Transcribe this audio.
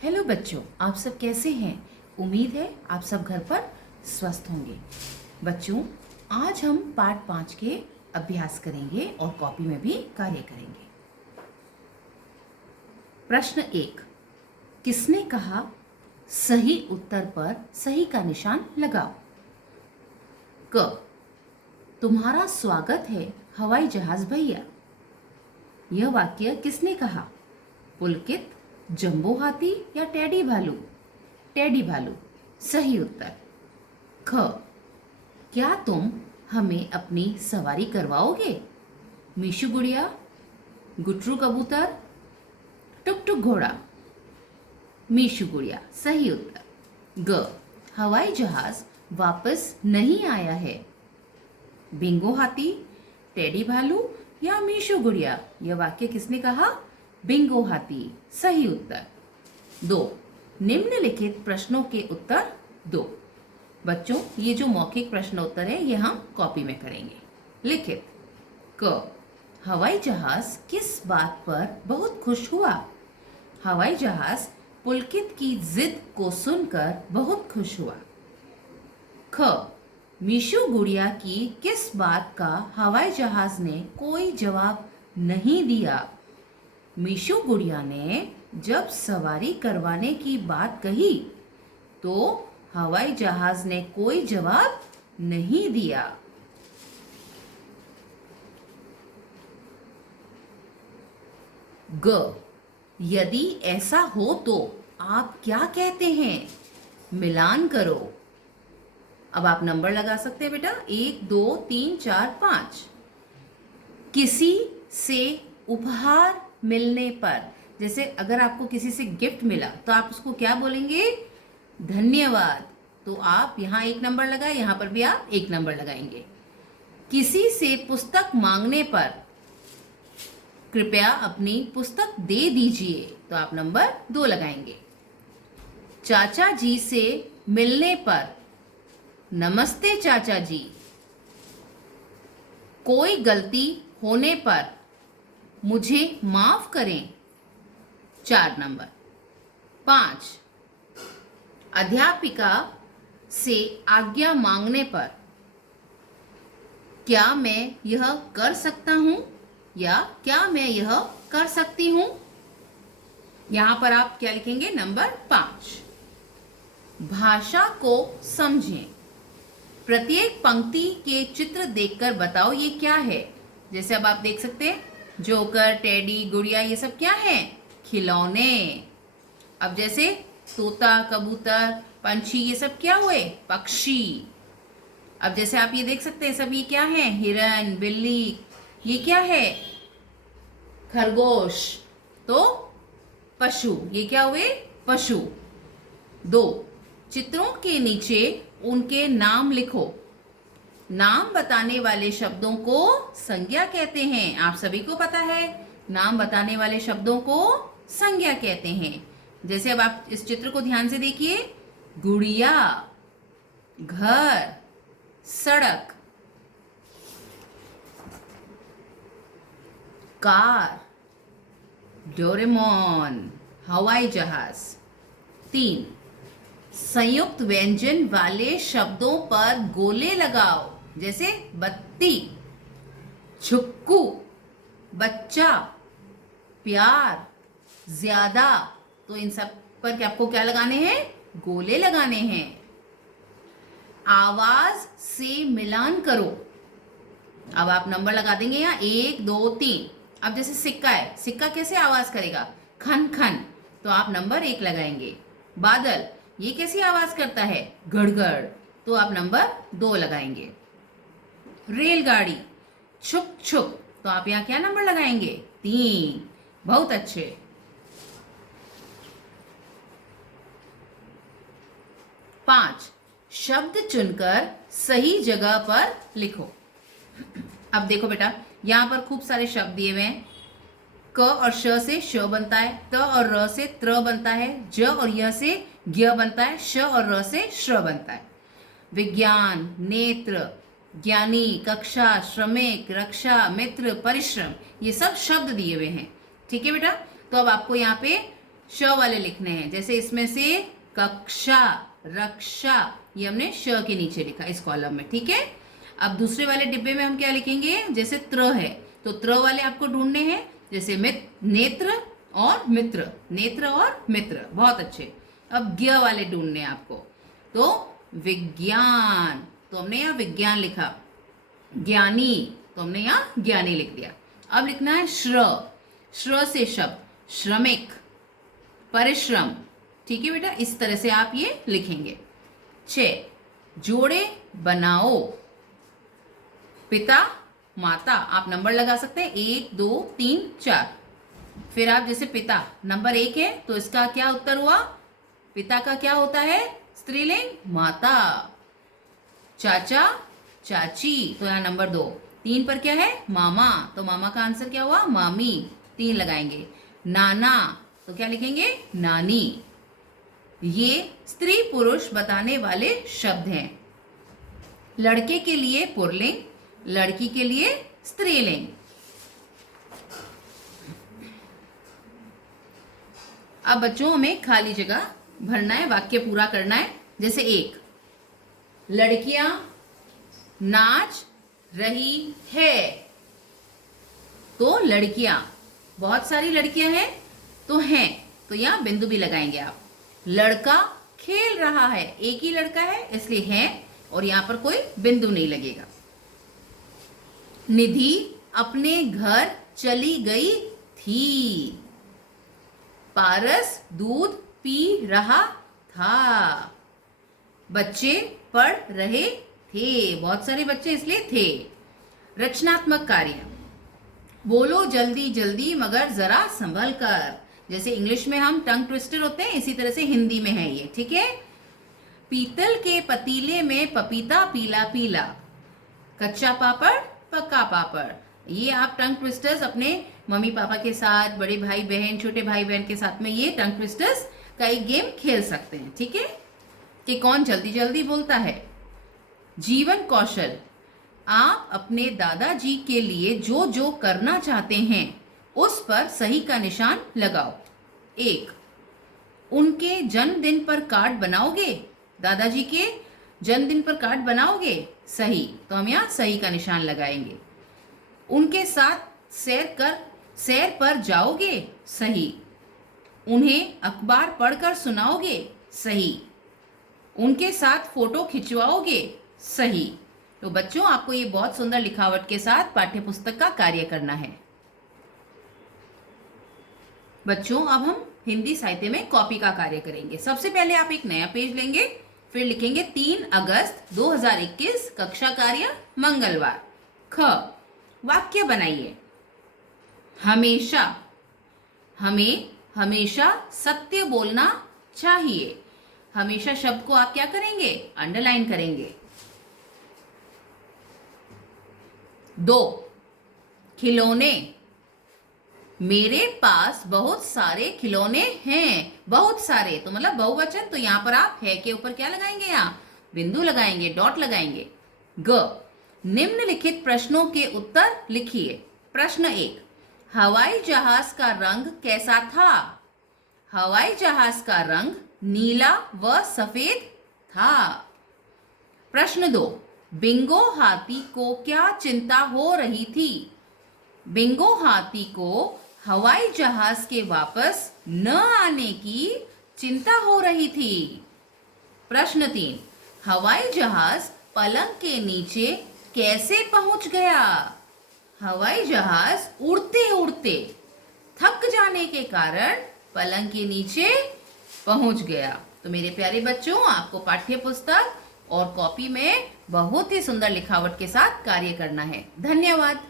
Hello बच्चों, आप सब कैसे हैं? उम्मीद है आप सब घर पर स्वस्थ होंगे। बच्चों, आज हम पाठ 5 के अभ्यास करेंगे और कॉपी में भी कार्य करेंगे। प्रश्न 1, किसने कहा सही उत्तर पर सही का निशान लगाओ? क, तुम्हारा स्वागत है हवाई जहाज भैया। यह वाक्य किसने कहा? पुलकित, जंबो हाथी या टेडी भालू? टेडी भालू सही उत्तर। ख, क्या तुम हमें अपनी सवारी करवाओगे? मीशु गुड़िया, गुटरू कबूतर, टुक टुक घोड़ा? मीशु गुड़िया सही उत्तर। ग, हवाई जहाज वापस नहीं आया है। बिंगो हाथी, टेडी भालू या मीशु गुड़िया? यह वाक्य किसने कहा? बिंगो हाथी सही उत्तर। 2, निम्नलिखित प्रश्नों के उत्तर दो। बच्चों, ये जो मौखिक प्रश्न उत्तर है ये हम कॉपी में करेंगे। लिखित। क, हवाई जहाज किस बात पर बहुत खुश हुआ? हवाई जहाज पुलकित की जिद को सुनकर बहुत खुश हुआ। ख, मीशु गुड़िया की किस बात का हवाई जहाज ने कोई जवाब नहीं दिया? मीशु गुड़िया ने जब सवारी करवाने की बात कही तो हवाई जहाज ने कोई जवाब नहीं दिया। ग, यदि ऐसा हो तो आप क्या कहते हैं? मिलान करो। अब आप नंबर लगा सकते हैं बेटा, 1 2 3 4 5। किसी से उपहार मिलने पर, जैसे अगर आपको किसी से गिफ्ट मिला तो आप उसको क्या बोलेंगे? धन्यवाद। तो आप यहाँ 1 नंबर लगाए, यहाँ पर भी आप 1 नंबर लगाएंगे। किसी से पुस्तक मांगने पर कृपया अपनी पुस्तक दे दीजिए, तो आप नंबर 2 लगाएंगे। चाचा जी से मिलने पर नमस्ते चाचा जी। कोई गलती होने पर मुझे माफ करें, 4 नंबर। 5, अध्यापिका से आज्ञा मांगने पर क्या मैं यह कर सकता हूं या क्या मैं यह कर सकती हूं? यहां पर आप क्या लिखेंगे? नंबर 5। भाषा को समझें। प्रत्येक पंक्ति के चित्र देखकर बताओ ये क्या है। जैसे अब आप देख सकते हैं, जोकर, टेडी, गुड़िया, ये सब क्या है? खिलौने। अब जैसे तोता, कबूतर, पंछी, ये सब क्या हुए? पक्षी। अब जैसे आप ये देख सकते हैं, सब ये क्या है? हिरन, बिल्ली, ये क्या है? खरगोश। तो पशु, ये क्या हुए? पशु। 2, चित्रों के नीचे उनके नाम लिखो। नाम बताने वाले शब्दों को संज्ञा कहते हैं। आप सभी को पता है, नाम बताने वाले शब्दों को संज्ञा कहते हैं। जैसे अब आप इस चित्र को ध्यान से देखिए, गुड़िया, घर, सड़क, कार, डोरेमोन, हवाई जहाज। 3, संयुक्त व्यंजन वाले शब्दों पर गोले लगाओ। जैसे बत्ती, छुक्कू, बच्चा, प्यार, ज्यादा। तो इन सब पर आपको क्या लगाने हैं? गोले लगाने हैं। आवाज से मिलान करो। अब आप नंबर लगा देंगे यहाँ 1 2 3। अब जैसे सिक्का है, सिक्का कैसे आवाज करेगा? खन खन। तो आप नंबर 1 लगाएंगे। बादल, ये कैसी आवाज करता है? गड़गड़। तो आप नंबर 2 लगाएंगे। रेलगाड़ी, छुक छुक। तो आप यहाँ क्या नंबर लगाएंगे? 3। बहुत अच्छे। 5, शब्द चुनकर सही जगह पर लिखो। अब देखो बेटा, यहाँ पर खूब सारे शब्द दिए हुए हैं। क और श से श बनता है, त और र से त्र बनता है, ज और य से ज्ञ बनता है, श और र से श्र बनता है। विज्ञान, नेत्र, ज्ञानी, कक्षा, श्रमिक, रक्षा, मित्र, परिश्रम, ये सब शब्द दिए हुए हैं। ठीक है बेटा, तो अब आपको यहाँ पे श वाले लिखने हैं। जैसे इसमें से कक्षा, रक्षा, ये हमने श के नीचे लिखा इस कॉलम में, ठीक है। अब दूसरे वाले डिब्बे में हम क्या लिखेंगे, जैसे त्र है तो त्र वाले आपको ढूंढने हैं, जैसे नेत्र और मित्र, नेत्र और मित्र, बहुत अच्छे। अब ज्ञ वाले ढूंढने हैं आपको, तो विज्ञान, तो हमने यहाँ विज्ञान लिखा। ज्ञानी, तो हमने यहाँ ज्ञानी लिख दिया। अब लिखना है श्र, श्र से शब्द, श्रमिक, परिश्रम, ठीक है बेटा, इस तरह से आप ये लिखेंगे। 6 जोड़े बनाओ, पिता माता, आप नंबर लगा सकते हैं 1 2 3 4। फिर आप जैसे पिता नंबर 1 है तो इसका क्या उत्तर हुआ, पिता का क्या होता है स्त्रीलिंग, माता। चाचा चाची, तो यहाँ नंबर 2। 3 पर क्या है मामा, तो मामा का आंसर क्या हुआ मामी, 3 लगाएंगे। नाना, तो क्या लिखेंगे नानी। ये स्त्री पुरुष बताने वाले शब्द हैं। लड़के के लिए पुल्लिंग, लड़की के लिए स्त्रीलिंग। अब बच्चों हमें खाली जगह भरना है, वाक्य पूरा करना है। जैसे 1, लड़कियां नाच रही है, तो लड़कियां, बहुत सारी लड़कियां हैं तो हैं, तो यहां बिंदु भी लगाएंगे आप। लड़का खेल रहा है, एक ही लड़का है इसलिए है, और यहां पर कोई बिंदु नहीं लगेगा। निधि अपने घर चली गई थी, पारस दूध पी रहा था, बच्चे पढ़ रहे थे, बहुत सारे बच्चे इसलिए थे। रचनात्मक कार्य, बोलो जल्दी जल्दी मगर जरा संभल कर, जैसे इंग्लिश में हम टंग ट्विस्टर होते हैं इसी तरह से हिंदी में है ये, ठीक है। पीतल के पतीले में पपीता पीला पीला, कच्चा पापड़ पक्का पापड़। ये आप टंग ट्विस्टर्स अपने मम्मी पापा के साथ, बड़े भाई बहन, छोटे भाई बहन के साथ में ये टंग ट्विस्टर्स का एक गेम खेल सकते हैं, ठीक है, कि कौन जल्दी जल्दी बोलता है। जीवन कौशल, आप अपने दादाजी के लिए जो जो करना चाहते हैं उस पर सही का निशान लगाओ। 1, उनके जन्मदिन पर कार्ड बनाओगे, दादाजी के जन्मदिन पर कार्ड बनाओगे, सही, तो हम यहाँ सही का निशान लगाएंगे। उनके साथ सैर पर जाओगे, सही। उन्हें अखबार पढ़कर सुनाओगे, सही। उनके साथ फोटो खिंचवाओगे, सही। तो बच्चों आपको ये बहुत सुंदर लिखावट के साथ पाठ्य पुस्तक का कार्य करना है। बच्चों अब हम हिंदी साहित्य में कॉपी का कार्य करेंगे। सबसे पहले आप एक नया पेज लेंगे, फिर लिखेंगे 3 अगस्त 2021 कक्षा कार्य मंगलवार। ख, वाक्य बनाइए। हमेशा, हमें हमेशा सत्य बोलना चाहिए। हमेशा शब्द को आप क्या करेंगे अंडरलाइन करेंगे। 2, खिलौने, मेरे पास बहुत सारे खिलौने हैं, बहुत सारे तो मतलब बहुवचन, तो यहां पर आप है के ऊपर क्या लगाएंगे, यहाँ बिंदु लगाएंगे, डॉट लगाएंगे। ग, निम्नलिखित प्रश्नों के उत्तर लिखिए। प्रश्न 1, हवाई जहाज का रंग कैसा था? हवाई जहाज का रंग नीला व सफेद था। प्रश्न 2, बिंगो हाथी को क्या चिंता हो रही थी? बिंगो हाथी को हवाई जहाज के वापस न आने की चिंता हो रही थी। प्रश्न 3, हवाई जहाज पलंग के नीचे कैसे पहुंच गया? हवाई जहाज उड़ते उड़ते थक जाने के कारण पलंग के नीचे पहुंच गया। तो मेरे प्यारे बच्चों, आपको पाठ्य पुस्तक और कॉपी में बहुत ही सुंदर लिखावट के साथ कार्य करना है। धन्यवाद।